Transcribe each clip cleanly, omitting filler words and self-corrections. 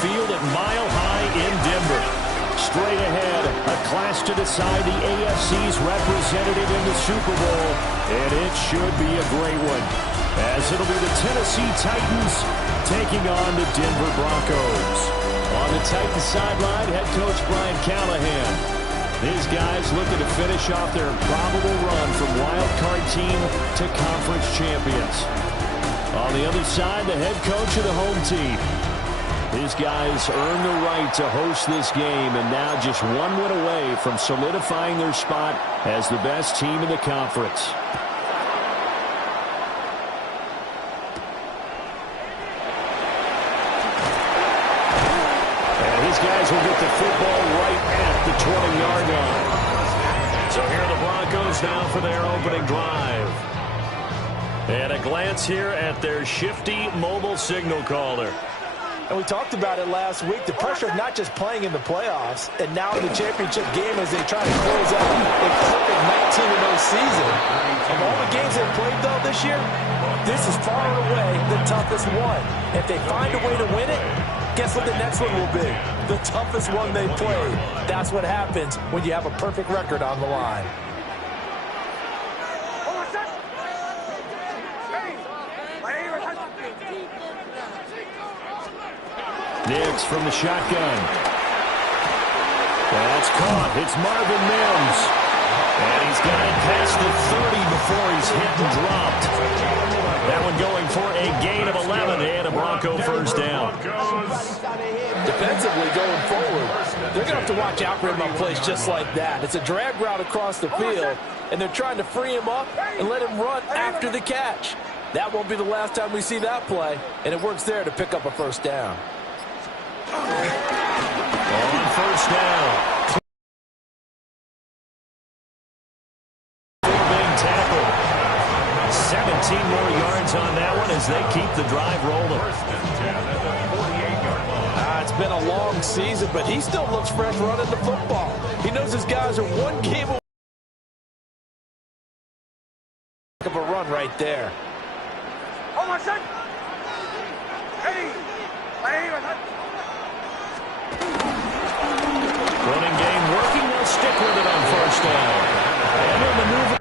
Field at Mile High in Denver. Straight ahead, a clash to decide the AFC's representative in the Super Bowl, and it should be a great one, as it'll be the Tennessee Titans taking on the Denver Broncos. On the Titans sideline, head coach Brian Callahan. These guys looking to finish off their probable run from wild card team to conference champions. On the other side, the head coach of the home team. These guys earned the right to host this game, and now just one win away from solidifying their spot as the best team in the conference. And these guys will get the football right at the 20-yard line. So here are the Broncos now for their opening drive. And a glance here at their shifty mobile signal caller. And we talked about it last week. The pressure of not just playing in the playoffs and now in the championship game as they try to close out a perfect 19-0 season. Of all the games they've played, though, this year, this is far and away the toughest one. If they find a way to win it, guess what the next one will be? The toughest one they played. That's what happens when you have a perfect record on the line. Diggs from the shotgun. That's caught. It's Marvin Mims. And he's got it past the 30 before he's hit and dropped. That one going for a gain of 11 and a Bronco first down. Defensively going forward, they're going to have to watch out for him on plays just like that. It's a drag route across the field, and they're trying to free him up and let him run after the catch. That won't be the last time we see that play, and it works there to pick up a first down. On first down. Being tackled. 17 more yards on that one as they keep the drive rolling. It's been a long season, but he still looks fresh running the football. He knows his guys are one game away of a run right there. Oh, my son! Hey! Running game working. They'll stick with it on first down. And they'll maneuver.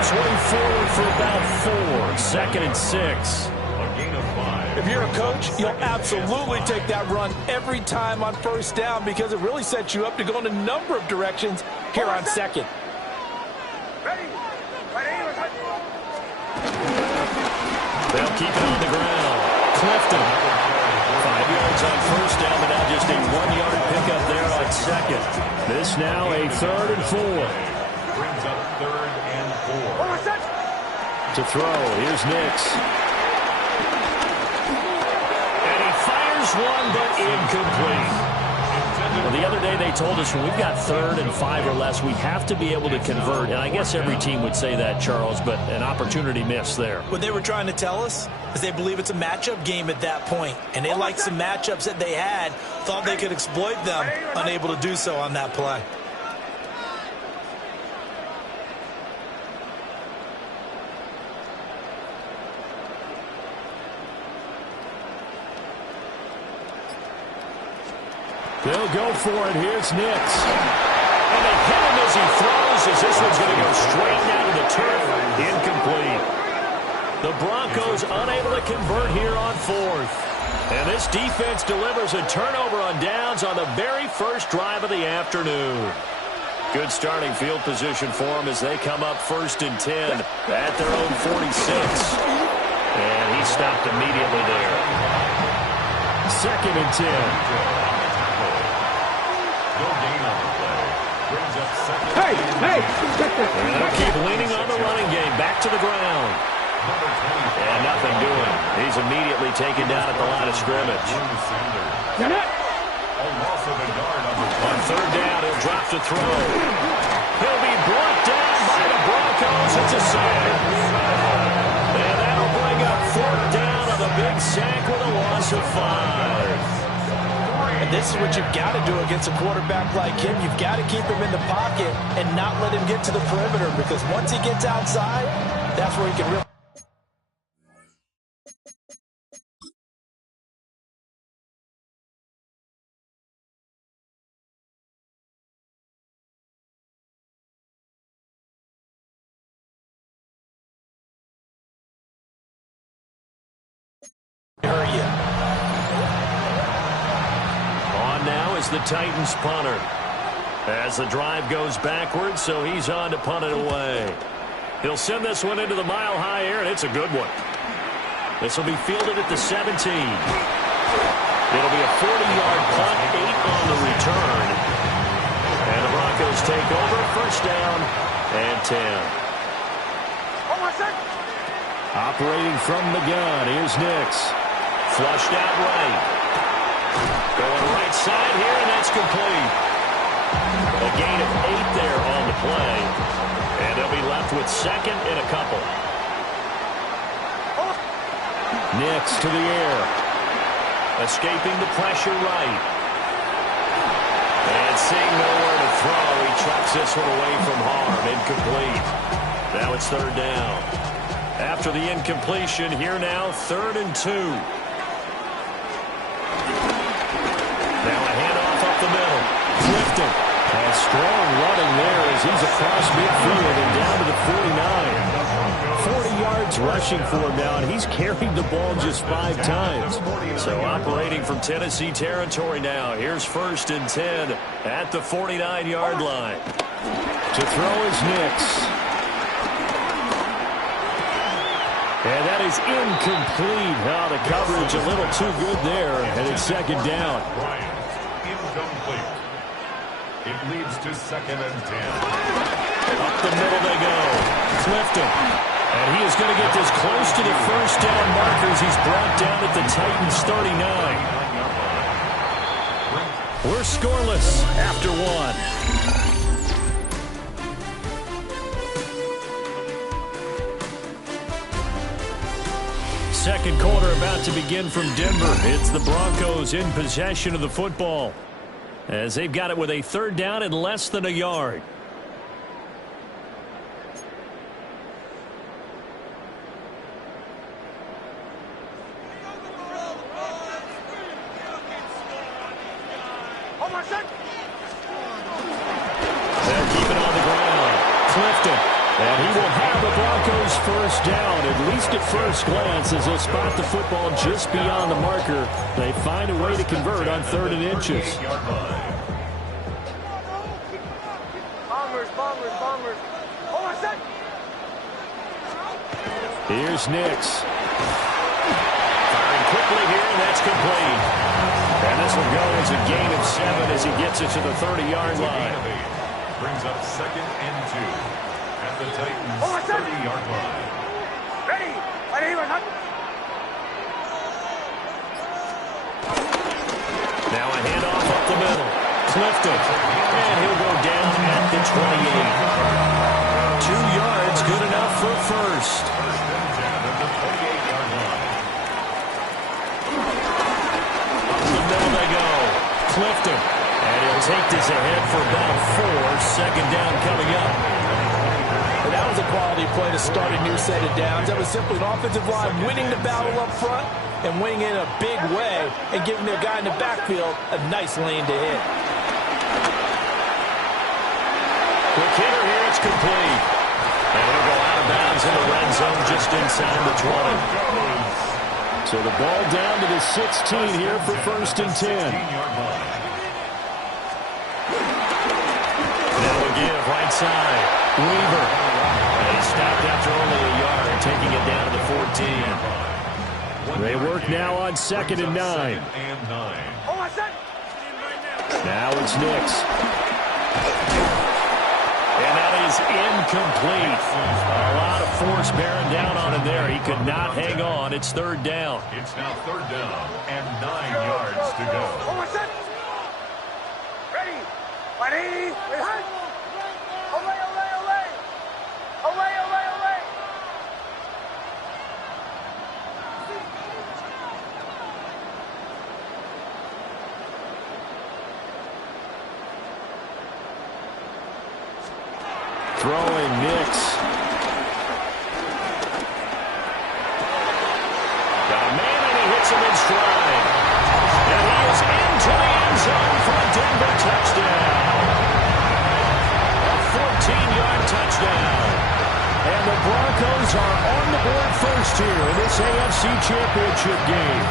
Swing forward for about 4. Second and 6. If you're a coach, you'll absolutely take that run every time on first down because it really sets you up to go in a number of directions here on second. They'll keep it on the ground. Clifton. 5 yards on first down, but now just a 1-yard pickup there on second. This now a 3rd and 4. Brings up 3rd and 4. To throw, here's Nix. And he fires one, but incomplete. Well, the other day they told us when we've got 3rd and 5 or less, we have to be able to convert. And I guess every team would say that, Charles, but an opportunity missed there. What they were trying to tell us is they believe it's a matchup game at that point. And they liked some matchups that they had, thought they could exploit them, unable to do so on that play. They'll go for it. Here's Nix. And they hit him as he throws, as this one's going to go straight down to the turf. Incomplete. The Broncos unable to convert here on 4th. And this defense delivers a turnover on downs on the very first drive of the afternoon. Good starting field position for them as they come up 1st and 10 at their own 46. And he stopped immediately there. 2nd and 10. They'll keep leaning on the running game. Back to the ground. And nothing doing. He's immediately taken down at the line of scrimmage. A loss of a yard On third down, he'll drop to throw. He'll be brought down by the Broncos. It's a sack. And that'll bring up fourth down on the big sack with a loss of 5. And this is what you've got to do against a quarterback like him. You've got to keep him in the pocket and not let him get to the perimeter, because once he gets outside, that's where he can really... Now is the Titans punter. As the drive goes backwards, so he's on to punt it away. He'll send this one into the mile-high air, and it's a good one. This will be fielded at the 17. It'll be a 40-yard punt, 8 on the return. And the Broncos take over, first down and 10. Operating from the gun, here's Nix. Flushed out right. Going right side here, and that's complete. A gain of 8 there on the play. And they'll be left with second and a couple. Nix to the air. Escaping the pressure right. And seeing nowhere to throw, he trucks this one away from harm. Incomplete. Now it's third down. After the incompletion, here now, 3rd and 2. Now a handoff up the middle. Clifton has strong running there as he's across midfield and down to the 49. 40 yards rushing for him now, and he's carried the ball just 5 times. So operating from Tennessee territory now. Here's 1st and 10 at the 49-yard line. To throw is Nix. And that is incomplete. Now the coverage a little too good there, and it's second down. Incomplete. It leads to 2nd and 10. Up the middle they go. Clifton. And he is going to get this close to the first down markers. He's brought down at the Titans 39. We're scoreless after 1. Second quarter about to begin from Denver. It's the Broncos in possession of the football, as they've got it with a third down and less than a yard. They'll keep it on the ground. Clifton. And he will have the Broncos first down, at least at first glance, as they'll spot the football just beyond the marker. They find a way to convert on 3rd and inches. Bombers. Here's Nix. Firing quickly here, and that's complete. And this will go as a gain of 7 as he gets it to the 30-yard line. Brings up 2nd and 2. At the Titans' 30-yard line. Ready. Now a handoff up the middle. Clifton. And he'll go down at the 28. 2 yards, good enough for first. 1st and 10 at the 28-yard line. Up the middle they go. Clifton. And he'll take this ahead for about 4. Second down coming up. And that was a quality play to start a new set of downs. That was simply an offensive line winning the battle up front and winning in a big way and giving their guy in the backfield a nice lane to hit. Quick hitter here, it's complete. And it'll go out of bounds in the red zone just inside the 20. So the ball down to the 16 here for 1st and 10. Now we'll give right side. Weaver. And he stopped after only a yard, taking it down to the 14. They work now on 2nd and 9. Now it's Nix. And that is incomplete. A lot of force bearing down on him there. He could not hang on. It's 3rd down. It's now 3rd down and 9 yards to go. Ready. Ready? Ready? Olay, olay, olay. Olay, olay, olay. Throwing Nix. Got a man and he hits him in stride. And he is into the end zone for a Denver touchdown. A 14-yard touchdown. And the Broncos are on the board first here in this AFC Championship game.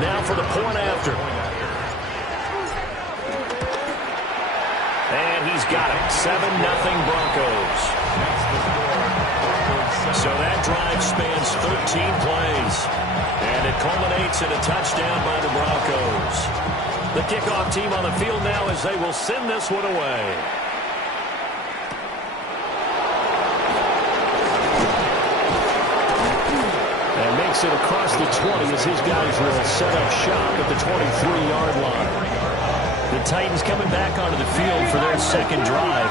Now for the point after. And he's got it. 7-0 Broncos. So that drive spans 13 plays. And it culminates in a touchdown by the Broncos. The kickoff team on the field now as they will send this one away. Makes it across the 20 as his guys will set up shop at the 23-yard line. The Titans coming back onto the field for their second drive.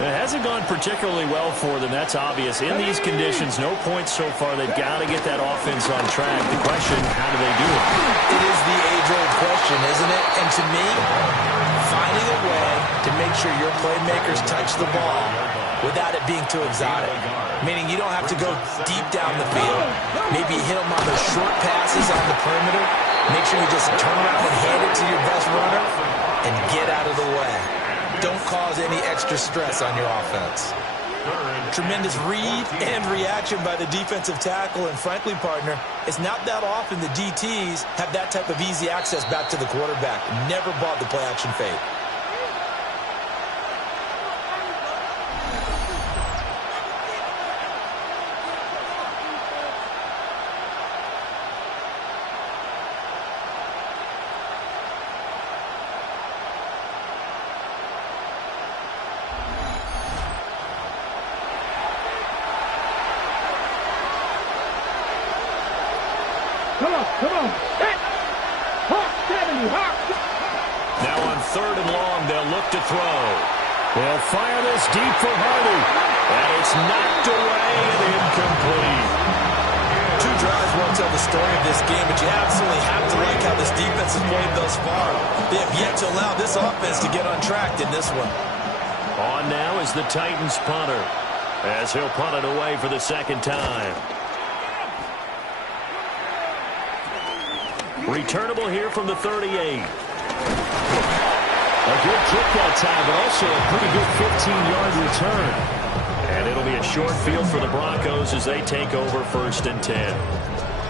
It hasn't gone particularly well for them, that's obvious. In these conditions, no points so far. They've got to get that offense on track. The question, how do they do it? It is the age-old question, isn't it? And to me, finding a way to make sure your playmakers touch the ball without it being too exotic. Meaning you don't have to go deep down the field. Maybe hit them on those short passes on the perimeter. Make sure you just turn around and hand it to your best runner and get out of the way. Don't cause any extra stress on your offense. Tremendous read and reaction by the defensive tackle. And frankly, partner, it's not that often the DTs have that type of easy access back to the quarterback. Never bought the play-action fake. Come on. Hit. Hawk 70. Hawk. Now on 3rd and long, they'll look to throw. They'll fire this deep for Hardy. And it's knocked away and incomplete. 2 drives won't tell the story of this game, but you absolutely have to like how this defense has played thus far. They have yet to allow this offense to get on track in this one. On now is the Titans punter, as he'll punt it away for the second time. Returnable here from the 38. A good kick that time, but also a pretty good 15-yard return. And it'll be a short field for the Broncos as they take over 1st and 10.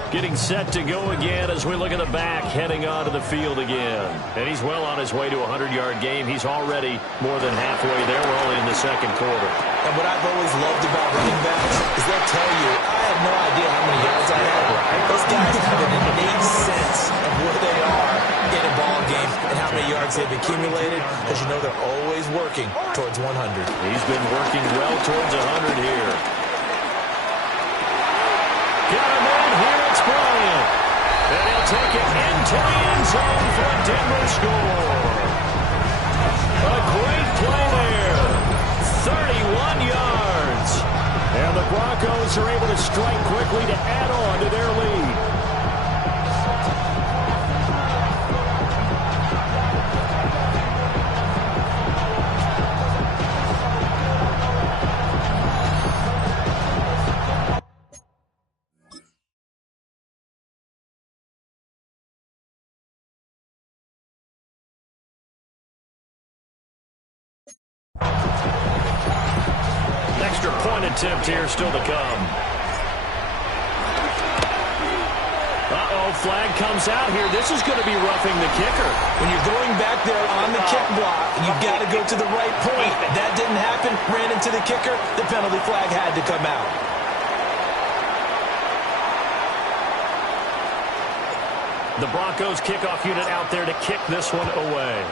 Getting set to go again as we look at the back heading onto the field again. And he's well on his way to a 100-yard game. He's already more than halfway there. We're only in the second quarter. And what I've always loved about running backs is they'll tell you, I had no idea how many yards I had. Those guys have an innate sense of where they are in a ball game and how many yards they've accumulated, because you know they're always working towards 100. He's been working well towards 100 here. Got him in here. It's Bryant. And he'll take it into the end zone for a Denver score. A great play there. 31 yards. And the Broncos are able to strike quickly to add on to their lead. Extra point attempt here still to come. flag comes out here. This is going to be roughing the kicker. When you're going back there on the kick block, you've got to go to the right point. That didn't happen. Ran into the kicker. The penalty flag had to come out. The Broncos kickoff unit out there to kick this one away.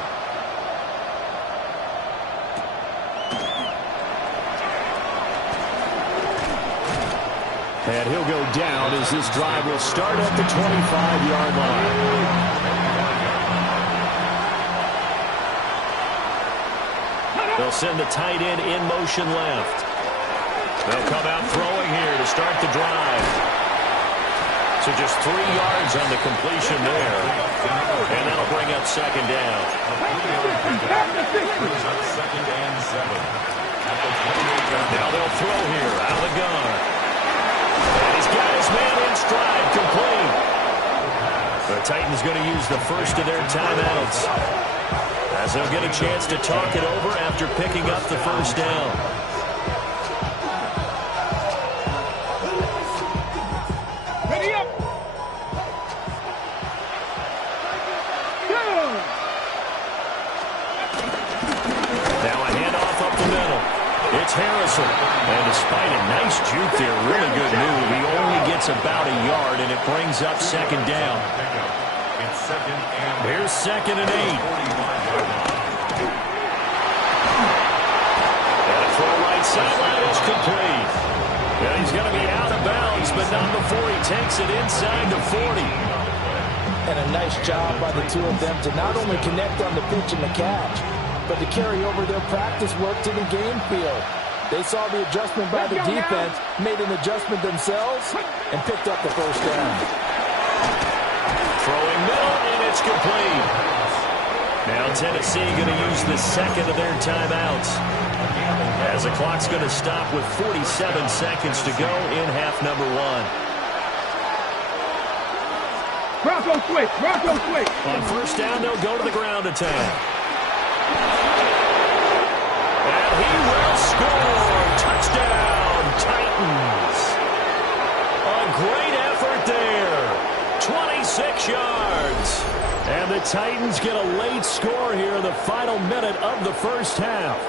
And he'll go down as this drive will start at the 25-yard line. They'll send the tight end in motion left. They'll come out throwing here to start the drive. So just 3 yards on the completion there. And that'll bring up second down. Now they'll throw here out of the gun. And he's got his man in stride, complete. The Titans going to use the first of their timeouts, as they'll get a chance to talk it over after picking up the first down. Ready up. Now a handoff up the middle. It's Harrison. And despite a nice juke there, really good move, he only gets about a yard, and it brings up second down. Here's 2nd and 8. And a throw right sideline is complete. And he's going to be out of bounds, but not before he takes it inside the 40. And a nice job by the two of them to not only connect on the pitch and the catch, but to carry over their practice work to the game field. They saw the adjustment by the defense, made an adjustment themselves, and picked up the first down. Throwing middle, and it's complete. Now Tennessee going to use the second of their timeouts, as the clock's going to stop with 47 seconds to go in half number 1. Bronco switch. Bronco switch. On first down, they'll go to the ground attack. And he will score. Touchdown, Titans. A great effort there. 26 yards. And the Titans get a late score here in the final minute of the first half.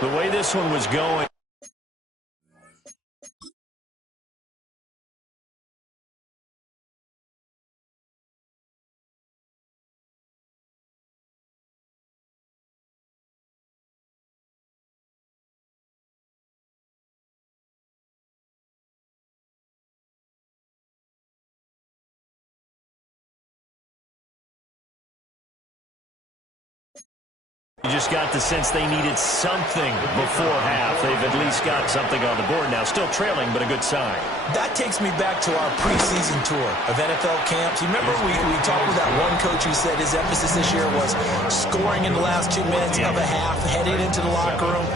The way this one was going. You just got the sense they needed something before half. They've at least got something on the board now. Still trailing, but a good sign. That takes me back to our preseason tour of NFL camps. You remember we talked with that one coach who said his emphasis this year was scoring in the last 2 minutes of a half, heading into the locker room.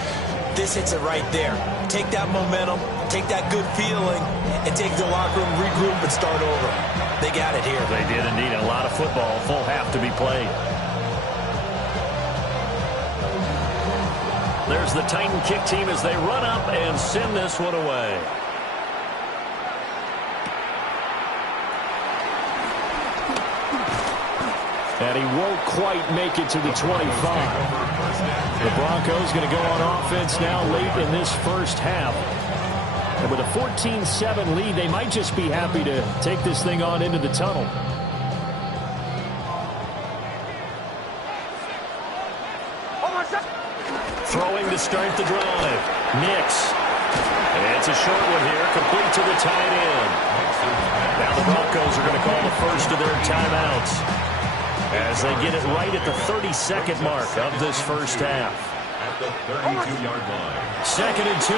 This hits it right there. Take that momentum, take that good feeling, and take the locker room, regroup, and start over. They got it here. They did indeed. A lot of football, full half to be played. There's the Titan kick team as they run up and send this one away. And he won't quite make it to the 25. The Broncos going to go on offense now late in this first half. And with a 14-7 lead, they might just be happy to take this thing on into the tunnel. Throwing to start the drive. Nix. And it's a short one here, complete to the tight end. Now the Broncos are going to call the first of their timeouts, as they get it right at the 32nd mark of this first half. At the 32-yard line. 2nd and 2.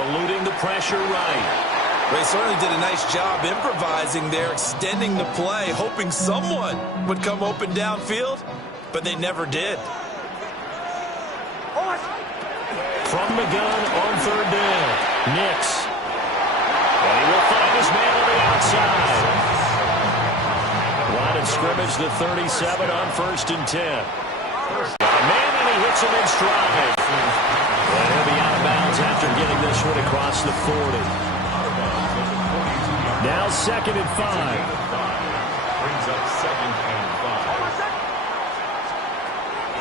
Eluding the pressure right. They certainly did a nice job improvising there, extending the play, hoping someone would come open downfield, but they never did. From the gun on third down. Nix. And he will find his man on the outside. Line of scrimmage, the 37 on 1st and 10. Got a man, and he hits him in stride. And he'll be out of bounds after getting this one across the 40. Now 2nd and 5. Brings up 2nd and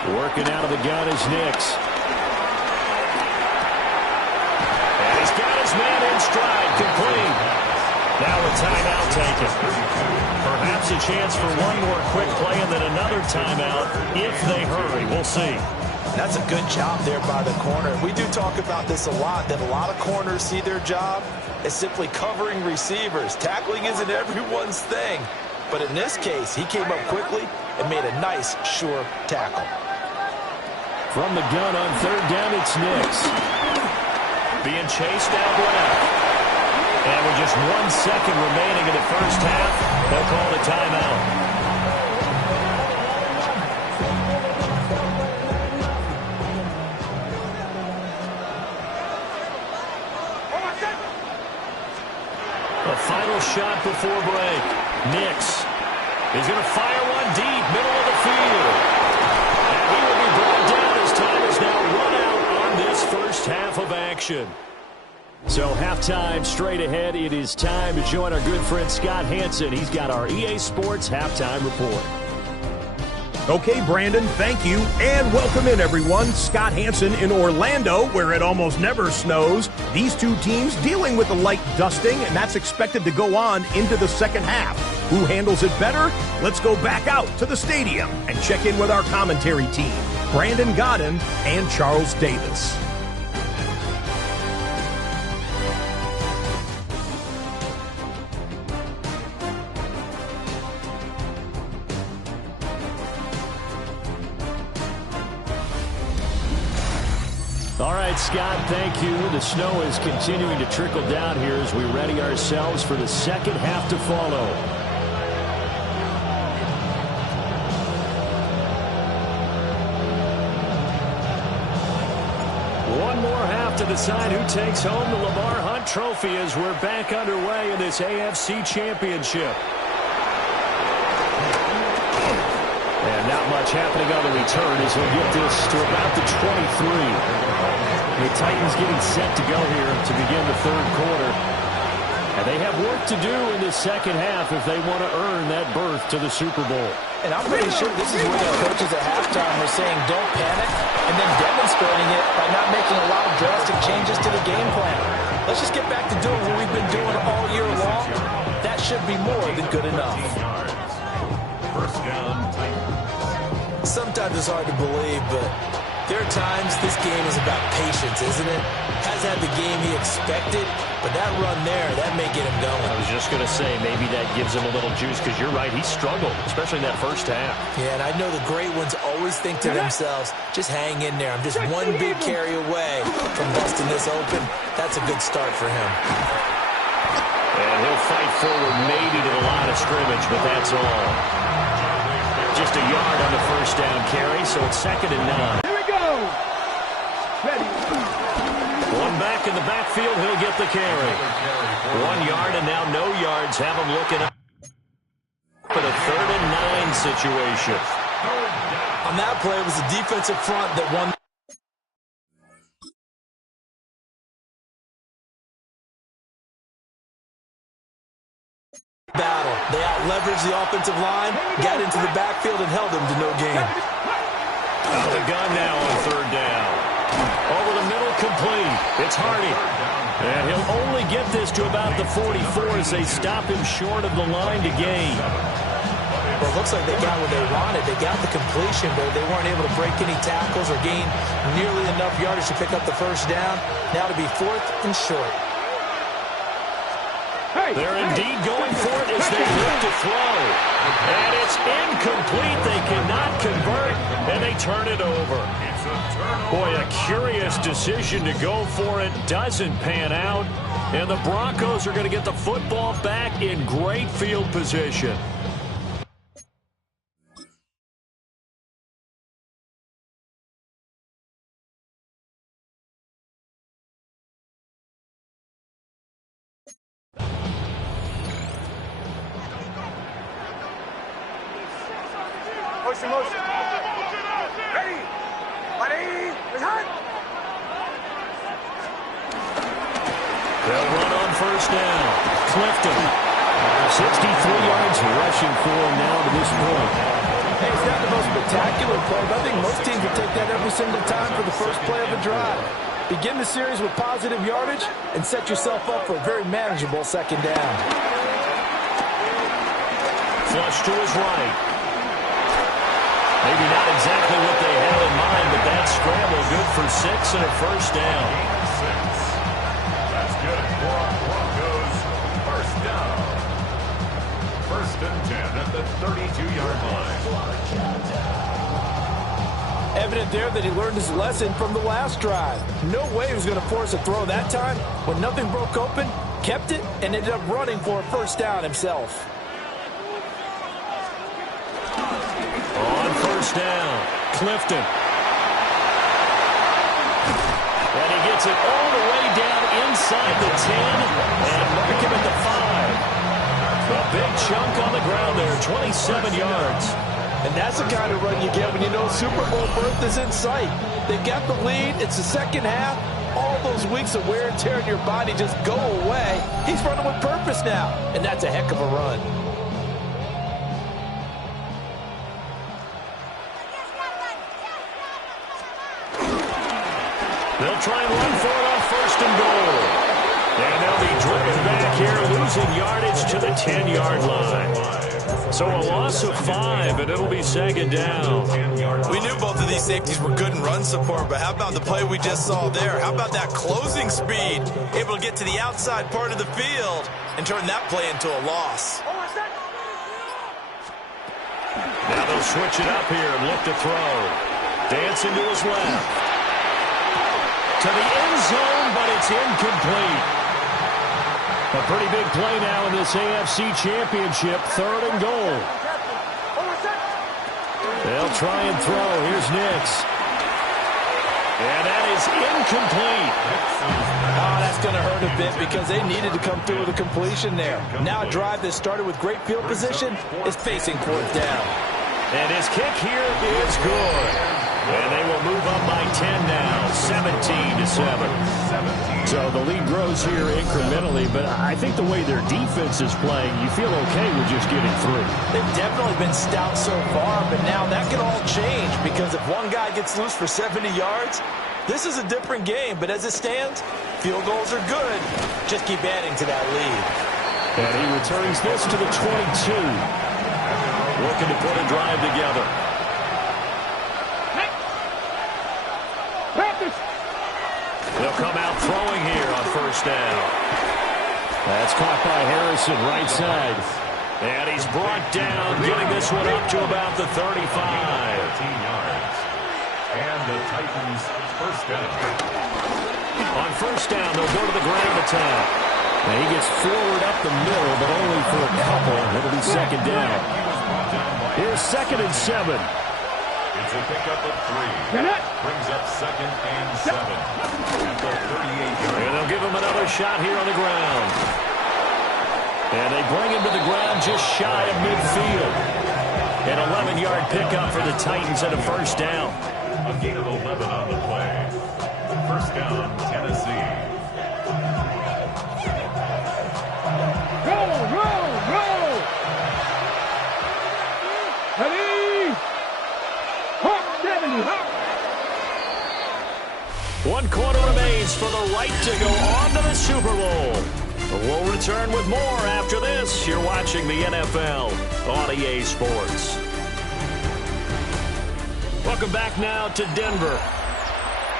5. Working out of the gun is Nix. And he's got his man in stride, complete. Now a timeout taken. Perhaps a chance for one more quick play and then another timeout if they hurry. We'll see. That's a good job there by the corner. We do talk about this a lot, that a lot of corners see their job as simply covering receivers. Tackling isn't everyone's thing. But in this case, he came up quickly and made a nice, sure tackle. From the gun on 3rd down, it's Nix. Being chased out left. And with just 1 second remaining in the first half, they'll call a timeout. A final shot before break. Nix is going to fire one deep, middle of the field. And he will be brought down as time is now run out on this first half of action. So halftime straight ahead. It is time to join our good friend Scott Hanson. He's got our EA Sports halftime report. Okay, Brandon, thank you, and welcome in, everyone. Scott Hanson in Orlando, where it almost never snows. These two teams dealing with a light dusting, and that's expected to go on into the second half. Who handles it better? Let's go back out to the stadium and check in with our commentary team, Brandon Godden and Charles Davis. All right, Scott, thank you. The snow is continuing to trickle down here as we ready ourselves for the second half to follow. One more half to decide who takes home the Lamar Hunt Trophy as we're back underway in this AFC Championship. And not much happening on the return as he'll get this to about the 23. The Titans getting set to go here to begin the third quarter. And they have work to do in the second half if they want to earn that berth to the Super Bowl. And I'm pretty sure this is where the coaches at halftime were saying don't panic and then demonstrating it by not making a lot of drastic changes to the game plan. Let's just get back to doing what we've been doing all year long. That should be more than good enough. First down, Titans. Sometimes it's hard to believe, but there are times this game is about patience, isn't it? Hasn't had the game he expected, but that run there, that may get him going. I was just going to say, maybe that gives him a little juice because you're right, he struggled, especially in that first half. Yeah, and I know the great ones always think to themselves, just hang in there. I'm just one big carry away from busting this open. That's a good start for him. And he'll fight forward maybe to the line of scrimmage, but that's all. Just a yard on the first down carry, so it's 2nd and 9. Here we go. Ready. One back in the backfield, he'll get the carry. 1 yard and now no yards. Have him looking up for the 3rd and 9 situation. On that play, it was the defensive front that won. Battle. They out-leveraged the offensive line, got into the backfield, and held them to no gain. Out of the gun now on 3rd down. Over the middle, complete. It's Hardy. And he'll only get this to about the 44 as they stop him short of the line to gain. Well, it looks like they got what they wanted. They got the completion, but they weren't able to break any tackles or gain nearly enough yardage to pick up the first down. Now to be 4th and short. They're indeed going for it as they look to throw. And it's incomplete. They cannot convert, and they turn it over. Boy, a curious decision to go for it. Doesn't pan out. And the Broncos are going to get the football back in great field position. Motion, motion. Ready. Ready. Return. They'll run on first down. Clifton 63 yards rushing for him now to this point. Hey, it's not the most spectacular play, but I think most teams would take that every single time for the first play of a drive. Begin the series with positive yardage and set yourself up for a very manageable second down. Flush to his right. Maybe not exactly what they had in mind, but that scramble good for 6 and a first down. That's good for Broncos. First down. 1st and 10 at the 32-yard line. Evident there that he learned his lesson from the last drive. No way he was going to force a throw that time. When nothing broke open, kept it, and ended up running for a first down himself. On first down, Clifton. And he gets it all the way down inside the 10 and mark him at the 5. A big chunk on the ground there, 27 yards. And that's the kind of run you get when you know Super Bowl berth is in sight. They've got the lead. It's the second half. All those weeks of wear and tear in your body just go away. He's running with purpose now, and that's a heck of a run. They'll try and run for it on 1st and goal. And they'll be driven back here, losing yardage to the 10-yard line. So a loss of 5, and it'll be 2nd down. We knew both of these safeties were good in run support, but how about the play we just saw there? How about that closing speed? Able to get to the outside part of the field and turn that play into a loss. Now they'll switch it up here and look to throw. Dancing to his left. To the end zone, but it's incomplete. A pretty big play now in this AFC Championship, 3rd and goal. They'll try and throw. Here's Nix. And that is incomplete. Oh, that's going to hurt a bit because they needed to come through with a completion there. Now a drive that started with great field position is facing 4th down. And his kick here is good. And they will move up by 10 now, 17-7. So the lead grows here incrementally, but I think the way their defense is playing, you feel okay with just getting through. They've definitely been stout so far, but now that can all change because if one guy gets loose for 70 yards, this is a different game. But as it stands, field goals are good. Just keep adding to that lead. And he returns this to the 22. Looking to put a drive together. They'll come out throwing here on 1st down. That's caught by Harrison, right side. And he's brought down, getting this one up to about the 35. 13 yards. And the Titans' 1st down. On 1st down, they'll go to the ground attack. And he gets forward up the middle, but only for a couple. It'll be 2nd down. Here's 2nd and 7. It's a pickup of 3. Brings up 2nd and 7. At the 38-yard. And they'll give him another shot here on the ground. And they bring him to the ground just shy of midfield. An 11-yard pickup for the Titans and a 1st down. A gain of 11 on the play. 1st down, Tennessee. Roll! Ready? Hawk 70, Hawk! 1 quarter remains for the right to go on to the Super Bowl. We'll return with more after this. You're watching the NFL on EA Sports. Welcome back now to Denver.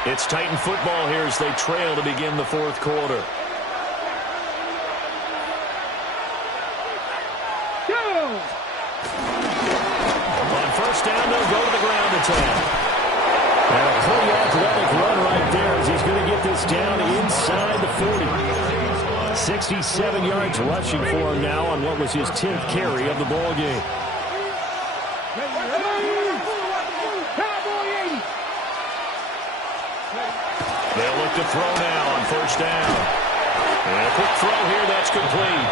It's Titan football here as they trail to begin the 4th quarter. On 1st down, they'll go to the ground attack. And a pretty athletic run right there as he's going to get this down inside the 40. 67 yards rushing for him now on what was his 10th carry of the ball game. They'll look to throw now on 1st down. And a quick throw here, that's complete.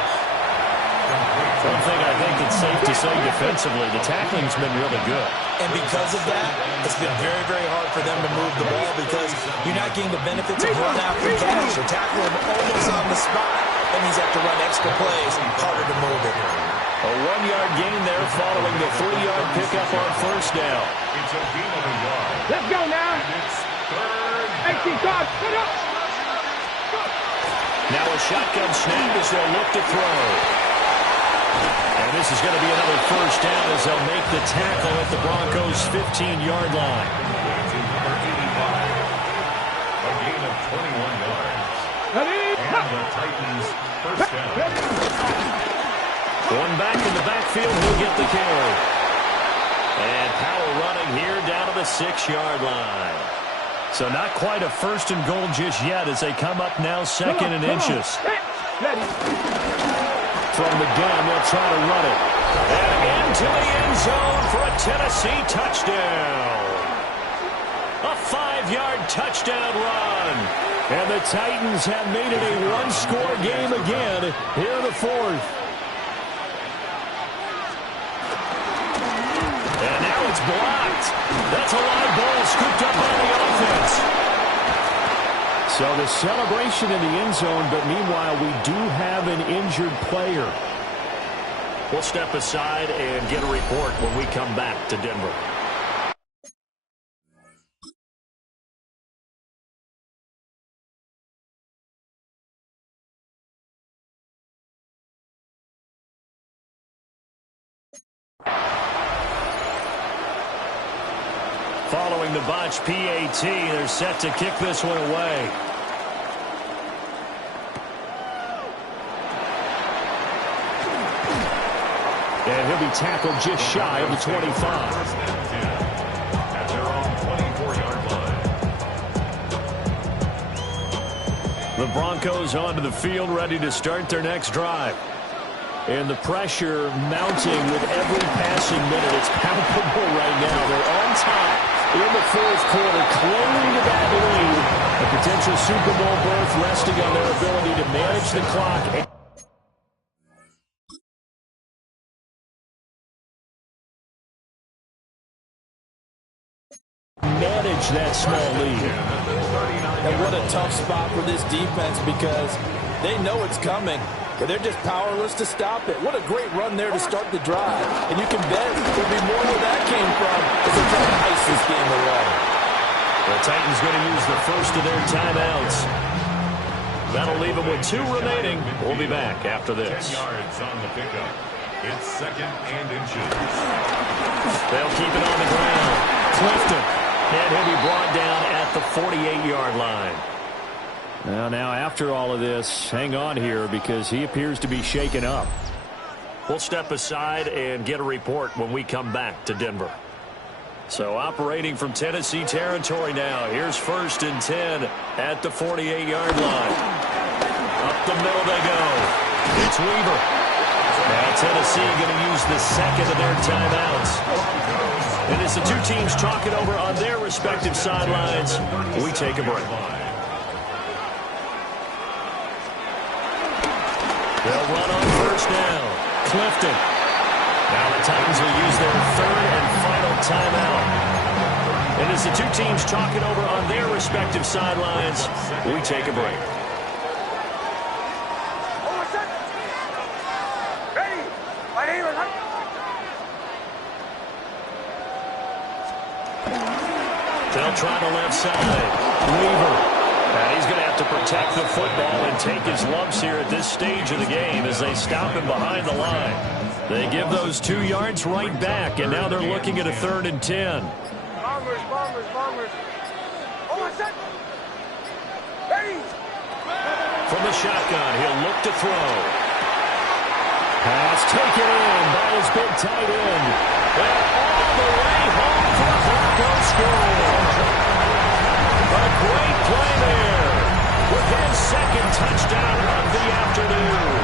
One thing I think it's safe to say defensively, the tackling's been really good. And because of that, it's been very, very hard for them to move the ball because you're not getting the benefits of run after catch. You're tackling them almost on the spot. That means they have to run extra plays, harder to move it. A 1-yard gain there following the 3-yard pickup on first down. It's a gain of a yard. Let's go now. And it's third Hey, down. T-Todd, put up. Now a shotgun snap as they'll look to throw. And this is going to be another first down as they'll make the tackle at the Broncos' 15-yard line. To number 85. A gain of 21 yards. And the Titans first down. One back in the backfield, he'll get the carry. And power running here down to the 6-yard line. So not quite a first and goal just yet as they come up now second and inches. From the gun, they'll try to run it. And into the end zone for a Tennessee touchdown. A 5-yard touchdown run. And the Titans have made it a one-score game again here in the fourth. And now it's blocked. That's a live ball scooped up by the offense. So the celebration in the end zone, but meanwhile we do have an injured player. We'll step aside and get a report when we come back to Denver. Following the botch PAT, they're set to kick this one away. And he'll be tackled just shy of the 25. At their own 24-yard line. The Broncos onto the field, ready to start their next drive. And the pressure mounting with every passing minute. It's palpable right now. They're on top in the fourth quarter, clinging to that lead. A potential Super Bowl berth resting on their ability to manage the clock. Manage that small lead. And what a tough spot for this defense because they know it's coming. But they're just powerless to stop it. What a great run there to start the drive. And you can bet there'll be more where that came from as they try to ice this game away. The Titans going to use the first of their timeouts. That'll leave them with 2 remaining. We'll be back after this. 10 yards on the pickup. It's second and inches. They'll keep it on the ground. Clifton. And he'll be brought down at the 48-yard line. Now, after all of this, hang on here because he appears to be shaken up. We'll step aside and get a report when we come back to Denver. So operating from Tennessee territory now. Here's first and 10 at the 48-yard line. Up the middle they go. It's Weaver. Now Tennessee going to use the second of their timeouts. And as the two teams talk it over on their respective sidelines, we take a break. They'll run on first down. Clifton. Now the Titans will use their third and final timeout. And as the two teams talk it over on their respective sidelines, we take a break. Ready? My name is... They'll try the left side. Weaver. And he's going to have to protect the football and take his lumps here at this stage of the game as they stop him behind the line. They give those 2 yards right back, and now they're looking at a 3rd and 10. Bombers. Oh, my son. Ready? From the shotgun, he'll look to throw. Pass taken in by his big tight end. And all the way home for the Broncos score. A great play there with his second touchdown of the afternoon.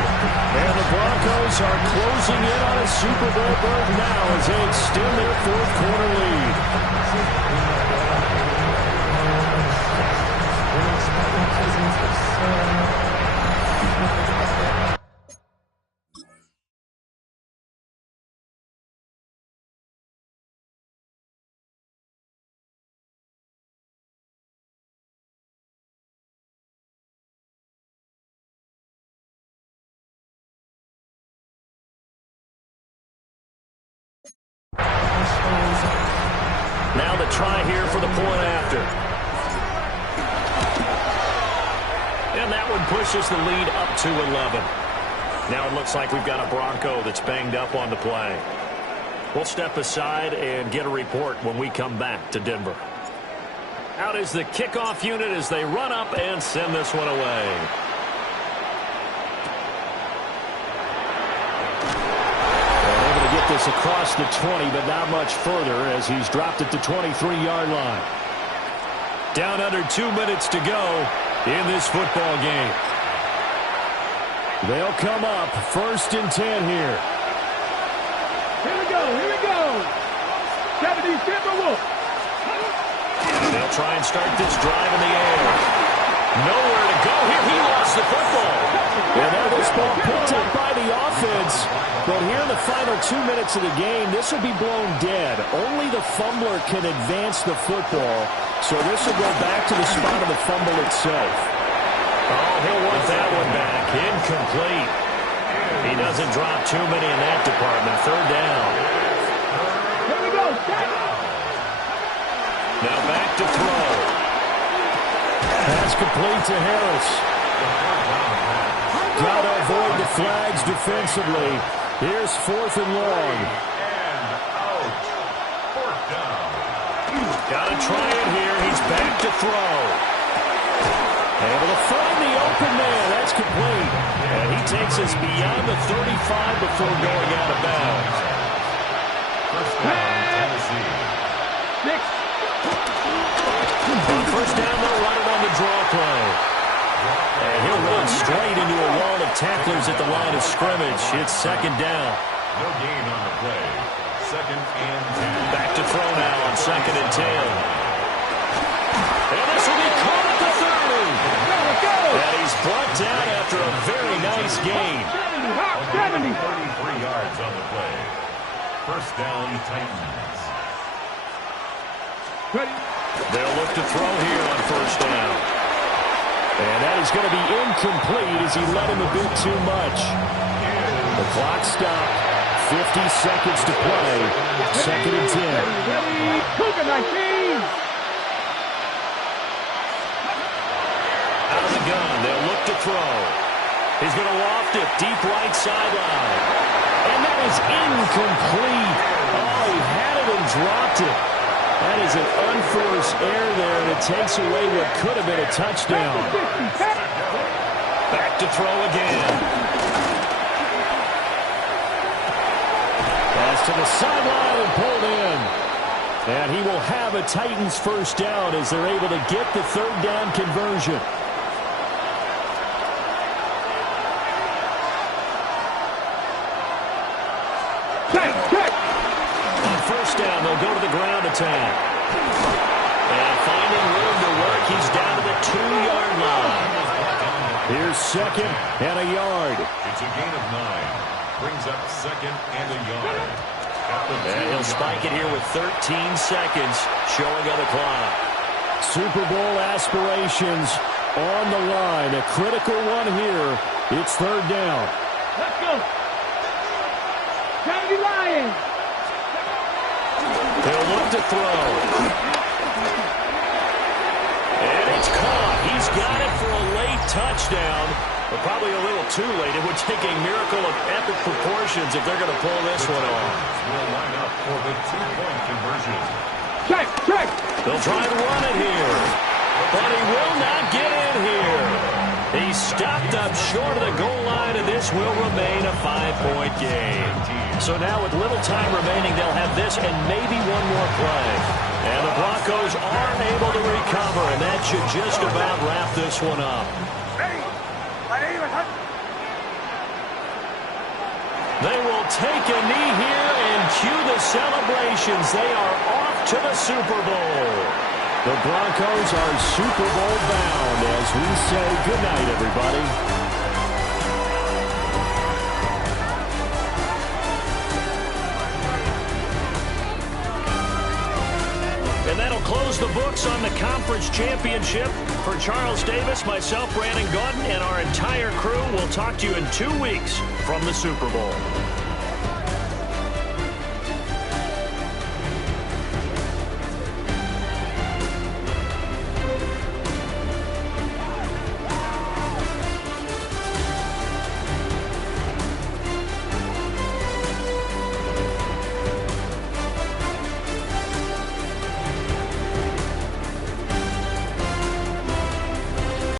And the Broncos are closing in on a Super Bowl berth now as they extend their fourth quarter lead. Now the try here for the point after. And that one pushes the lead up to 11. Now it looks like we've got a Bronco that's banged up on the play. We'll step aside and get a report when we come back to Denver. Out is the kickoff unit as they run up and send this one away. They're able to get this across the 20, but not much further as he's dropped at the 23-yard line. Down under 2 minutes to go in this football game. They'll come up 1st and 10 here. Here we go. 70 Timberwolves. They'll try and start this drive in the air. Nowhere to go here. He lost the football. And now this ball picked up by the offense. But here in the final 2 minutes of the game, this will be blown dead. Only the fumbler can advance the football. So this will go back to the spot of the fumble itself. Oh, he'll want that one back. Incomplete. He doesn't drop too many in that department. 3rd down. Here we go. Now back to throw. Pass complete to Harris. Got to avoid the flags defensively. Here's 4th and long. Got to try it here. He's back to throw. Able to find the open man. That's complete. And he takes us beyond the 35 before going out of bounds. First down, Tennessee. On 1st down, they'll run it on the draw play. And he'll run straight into a wall of tacklers at the line of scrimmage. It's 2nd down. No gain on the play. 2nd and 10. Back to throw now on 2nd and 10. And this will be caught at the 30. And he's brought down after a very nice gain. 33 yards on the play. 1st down, Titans. They'll look to throw here on 1st down. And that is going to be incomplete as he let him a bit too much. The clock stopped. 50 seconds to play. 2nd and 10. Out of the gun, they'll look to throw. He's going to waft it deep right sideline. And that is incomplete. Oh, he had it and dropped it. That is an unforced error there, and it takes away what could have been a touchdown. Back to throw again. Pass to the sideline and pulled in. And he will have a Titans 1st down as they're able to get the 3rd down conversion. On 1st down, they'll go to the ground attack. And finding room to work, he's down to the 2-yard line. Here's 2nd and a yard. It's a gain of 9. Brings up 2nd and a yard. And he'll spike it here with 13 seconds showing on the clock. Super Bowl aspirations on the line. A critical one here. It's 3rd down. Let's go. Kennedy Lions. They'll look to throw. And it's caught. He's got it for a late touchdown. But probably a little too late. It would take a miracle of epic proportions if they're going to pull this one off. Will line up for the 2-point conversion. Check. They'll try and run it here. But he will not get in here. He's stopped up short of the goal line, and this will remain a 5-point game. So now with little time remaining, they'll have this and maybe one more play. And the Broncos are able to recover, and that should just about wrap this one up. They will take a knee here and cue the celebrations. They are off to the Super Bowl. The Broncos are Super Bowl bound as we say goodnight, everybody. And that'll close the books on the conference championship. For Charles Davis, myself, Brandon Gaudin, and our entire crew, we'll talk to you in 2 weeks from the Super Bowl.